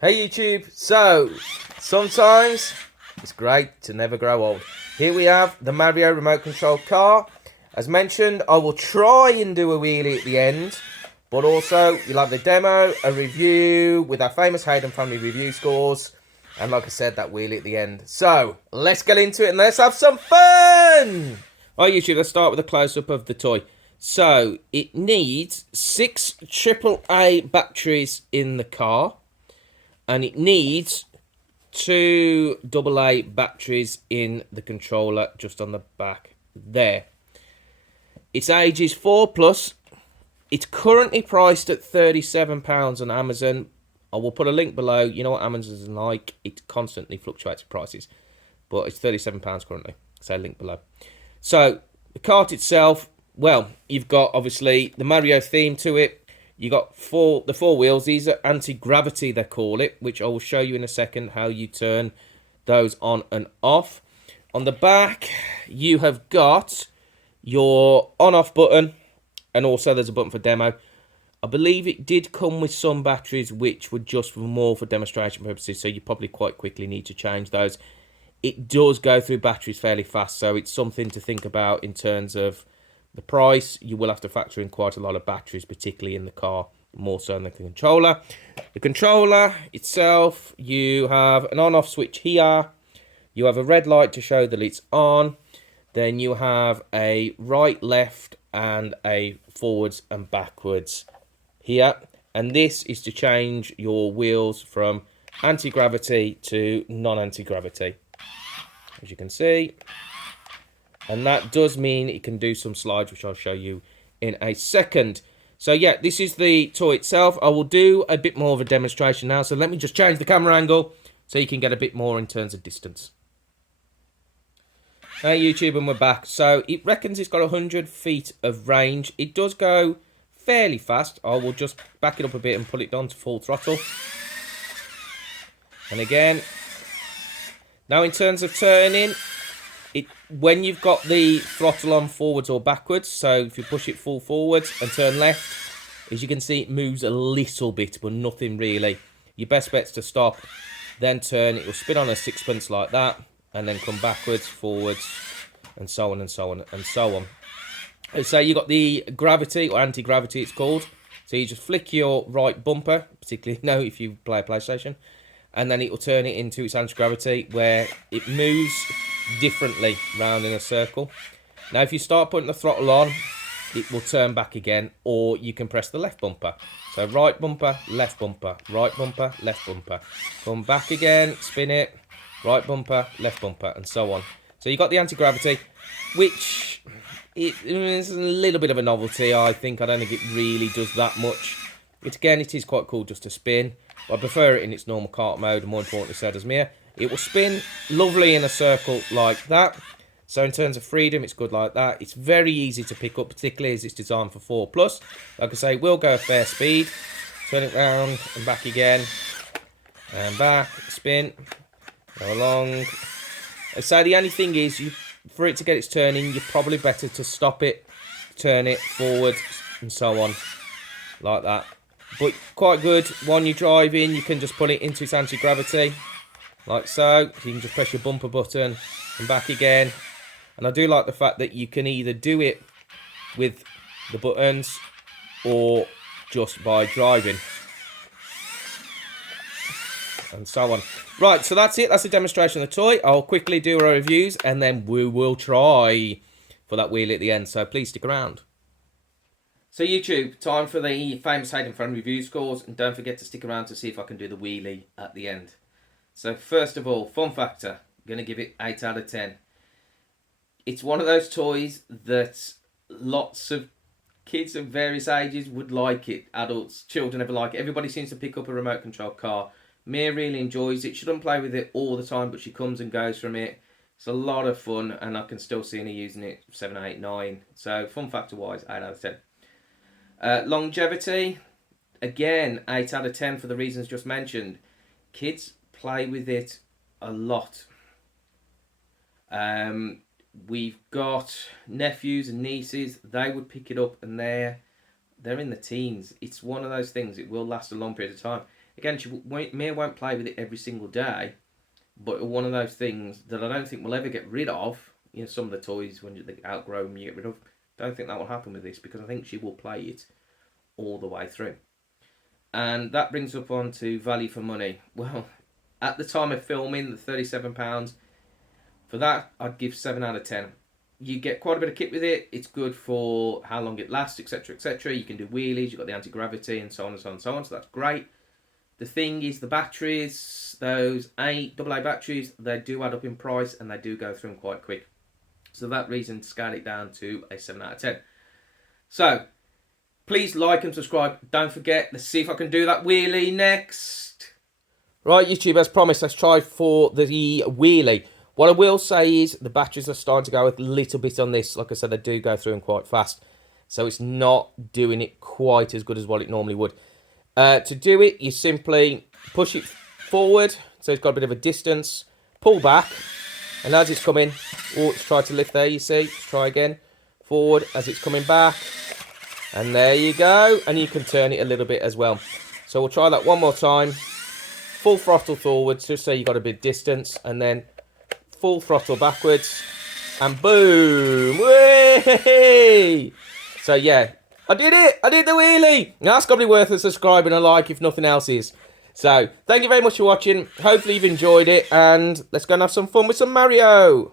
Hey YouTube, so sometimes it's great to never grow old. Here we have the Mario remote control car. As mentioned, I will try and do a wheelie at the end, but also you'll have the demo, a review with our famous Haydon Family review scores, and like I said, that wheelie at the end. So let's get into it and let's have some fun! Alright YouTube, let's start with a close-up of the toy. So it needs 6 AAA batteries in the car. And it needs 2 AA batteries in the controller just on the back there. Its age is 4 plus. It's currently priced at £37 on Amazon. I will put a link below. You know what Amazon's like. It constantly fluctuates in prices. But it's £37 currently. So link below. So the cart itself, well, you've got obviously the Mario theme to it. You got the four wheels. These are anti-gravity, they call it, which I will show you in a second how you turn those on and off. On the back, you have got your on-off button, and also there's a button for demo. I believe it did come with some batteries which were just more for demonstration purposes, so you probably quite quickly need to change those. It does go through batteries fairly fast, so it's something to think about in terms of the price. You will have to factor in quite a lot of batteries, particularly in the car, more so than the controller. The controller itself, you have an on-off switch here. You have a red light to show that it's on. Then you have a right, left, and a forwards and backwards here. And this is to change your wheels from anti-gravity to non-anti-gravity, as you can see. And that does mean it can do some slides, which I'll show you in a second. So yeah, this is the toy itself. I will do a bit more of a demonstration now. So let me just change the camera angle so you can get a bit more in terms of distance. Hey YouTube, and we're back. So it reckons it's got 100 feet of range. It does go fairly fast. I will just back it up a bit and put it down to full throttle. And again, now in terms of turning, when you've got the throttle on forwards or backwards, so if you push it full forwards and turn left, as you can see, it moves a little bit, but nothing really. Your best bet's to stop, then turn. It will spin on a sixpence like that, and then come backwards, forwards, and so on and so on and so on. So you got the gravity or anti-gravity, it's called. So you just flick your right bumper, particularly now if you play a PlayStation, and then it will turn it into its anti-gravity, where it moves differently round in a circle. Now if you start putting the throttle on, it will turn back again, or you can press the left bumper. So right bumper, left bumper, right bumper, left bumper, come back again, spin it, right bumper, left bumper, and so on. So you got the anti-gravity, which is a little bit of a novelty, I think. I don't think it really does that much. Again, it is quite cool just to spin. I prefer it in its normal kart mode, and more importantly, so does Mia. It will spin lovely in a circle like that. So in terms of freedom, it's good like that. It's very easy to pick up, particularly as it's designed for 4 plus. Like I say, we'll go a fair speed. Turn it round and back again. And back, spin, go along. So the only thing is, for it to get its turning, you're probably better to stop it, turn it forward, and so on, like that. But quite good. When you're driving, you can just put it into its anti-gravity, like so. You can just press your bumper button and back again. And I do like the fact that you can either do it with the buttons or just by driving, and so on. Right, so that's it. That's a demonstration of the toy. I'll quickly do our reviews, and then we will try for that wheel at the end. So please stick around. So YouTube, time for the famous Haydon Family review scores, and don't forget to stick around to see if I can do the wheelie at the end. So first of all, fun factor, I'm going to give it 8 out of 10. It's one of those toys that lots of kids of various ages would like it. Adults, children never like it. Everybody seems to pick up a remote control car. Mia really enjoys it. She doesn't play with it all the time, but she comes and goes from it. It's a lot of fun, and I can still see her using it 7, 8, 9. So fun factor wise, 8 out of 10. Longevity, again, 8 out of 10 for the reasons just mentioned. Kids play with it a lot. We've got nephews and nieces. They would pick it up, and they're in the teens. It's one of those things, it will last a long period of time. Again, Mia won't play with it every single day, but one of those things that I don't think we'll ever get rid of. You know, some of the toys, when they outgrow them, you get rid of. Don't think that will happen with this, because I think she will play it all the way through. And that brings up on to value for money. Well, at the time of filming, the £37, for that, I'd give 7 out of 10. You get quite a bit of kit with it. It's good for how long it lasts, etc, etc. You can do wheelies, you've got the anti-gravity, and so on and so on and so on, so that's great. The thing is, the batteries, those AA batteries, they do add up in price, and they do go through them quite quick. So that reason, scale it down to a 7 out of 10. So, please like and subscribe. Don't forget, let's see if I can do that wheelie next. Right, YouTube, as promised, let's try for the wheelie. What I will say is the batteries are starting to go a little bit on this. Like I said, they do go through them quite fast. So it's not doing it quite as good as what it normally would. To do it, you simply push it forward. So it's got a bit of a distance. Pull back. And as it's coming, let's try to lift there, you see. Let's try again. Forward as it's coming back. And there you go. And you can turn it a little bit as well. So we'll try that one more time. Full throttle forwards, just so you got a bit of distance. And then full throttle backwards. And boom. Whee! So yeah, I did it. I did the wheelie. Now that's got to be worth a subscribe and a like if nothing else is. So, thank you very much for watching. Hopefully you've enjoyed it. And let's go and have some fun with some Mario.